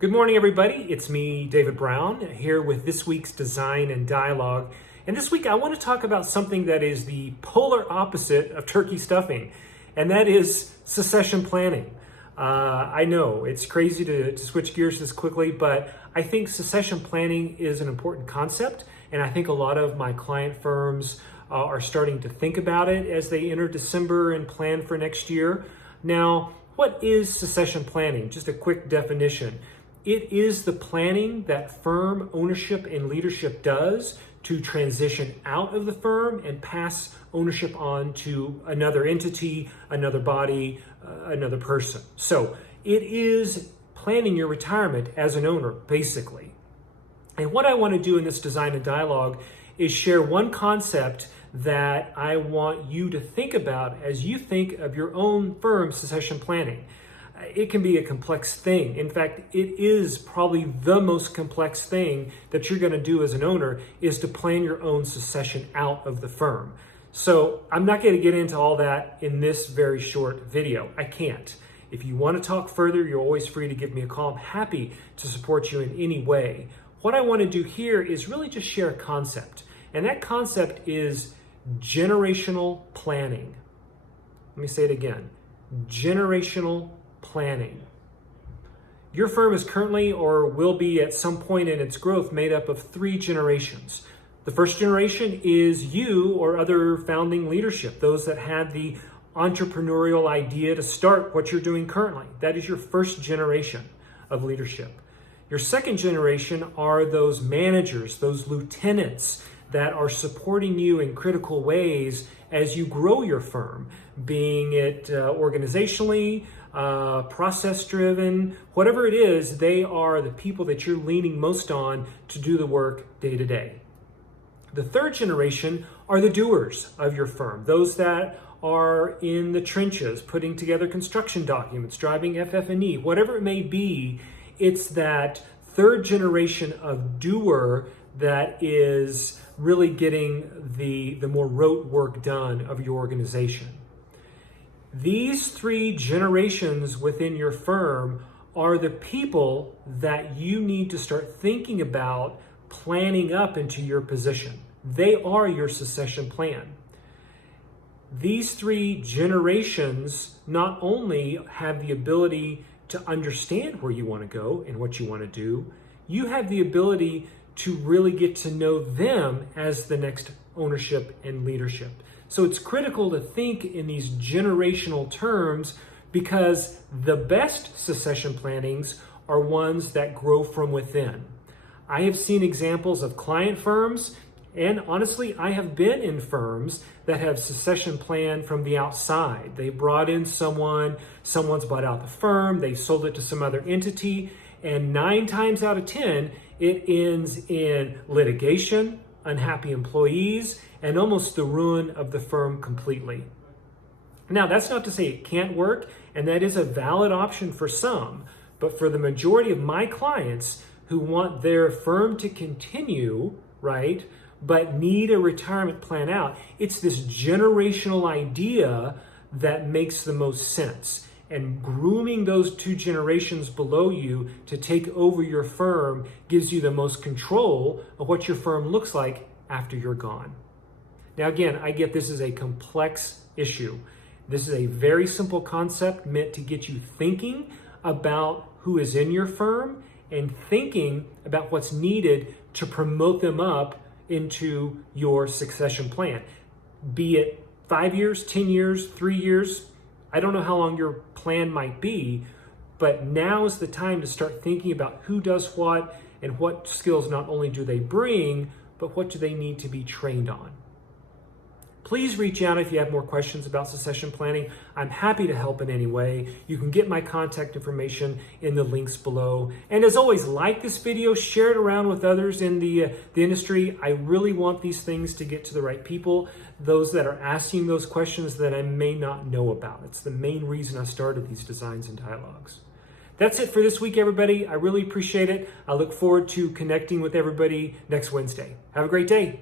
Good morning, everybody. It's me, David Brown, here with this week's Design and Dialogue. And this week I want to talk about something that is the polar opposite of turkey stuffing, and that is succession planning. I know it's crazy to switch gears this quickly, but I think succession planning is an important concept, and I think a lot of my client firms are starting to think about it as they enter December and plan for next year. Now, what is succession planning? Just a quick definition. It is the planning that firm ownership and leadership does to transition out of the firm and pass ownership on to another entity, another body, another person. So it is planning your retirement as an owner, basically. And what I want to do in this Design and Dialogue is share one concept that I want you to think about as you think of your own firm's succession planning. It can be a complex thing. In fact, it is probably the most complex thing that you're going to do as an owner is to plan your own succession out of the firm. So I'm not going to get into all that in this very short video. I can't. If you want to talk further, you're always free to give me a call. I'm happy to support you in any way. What I want to do here is really just share a concept. And that concept is generational planning. Let me say it again. Generational planning. Your firm is currently or will be at some point in its growth made up of 3 generations. The first generation is you or other founding leadership, those that had the entrepreneurial idea to start what you're doing currently. That is your first generation of leadership. Your second generation are those managers, those lieutenants that are supporting you in critical ways as you grow your firm, being it organizationally, process-driven, whatever it is, they are the people that you're leaning most on to do the work day to day. The third generation are the doers of your firm, those that are in the trenches, putting together construction documents, driving FF&E, whatever it may be. It's that third generation of doer that is really getting the more rote work done of your organization. These 3 generations within your firm are the people that you need to start thinking about planning up into your position. They are your succession plan. These 3 generations not only have the ability to understand where you want to go and what you want to do, you have the ability to really get to know them as the next ownership and leadership. So it's critical to think in these generational terms because the best succession plannings are ones that grow from within. I have seen examples of client firms, and honestly, I have been in firms that have succession planned from the outside. They brought in someone's bought out the firm, they sold it to some other entity, and 9 times out of 10, it ends in litigation, unhappy employees, and almost the ruin of the firm completely. Now, that's not to say it can't work, and that is a valid option for some, but for the majority of my clients who want their firm to continue, right, but need a retirement plan out, it's this generational idea that makes the most sense. And grooming those 2 generations below you to take over your firm gives you the most control of what your firm looks like after you're gone. Now, again, I get this is a complex issue. This is a very simple concept meant to get you thinking about who is in your firm and thinking about what's needed to promote them up into your succession plan. Be it 5 years, 10 years, 3 years, I don't know how long your plan might be, but now is the time to start thinking about who does what and what skills not only do they bring, but what do they need to be trained on. Please reach out if you have more questions about succession planning. I'm happy to help in any way. You can get my contact information in the links below. And as always, like this video, share it around with others in the industry. I really want these things to get to the right people, those that are asking those questions that I may not know about. It's the main reason I started these Designs and Dialogues. That's it for this week, everybody. I really appreciate it. I look forward to connecting with everybody next Wednesday. Have a great day.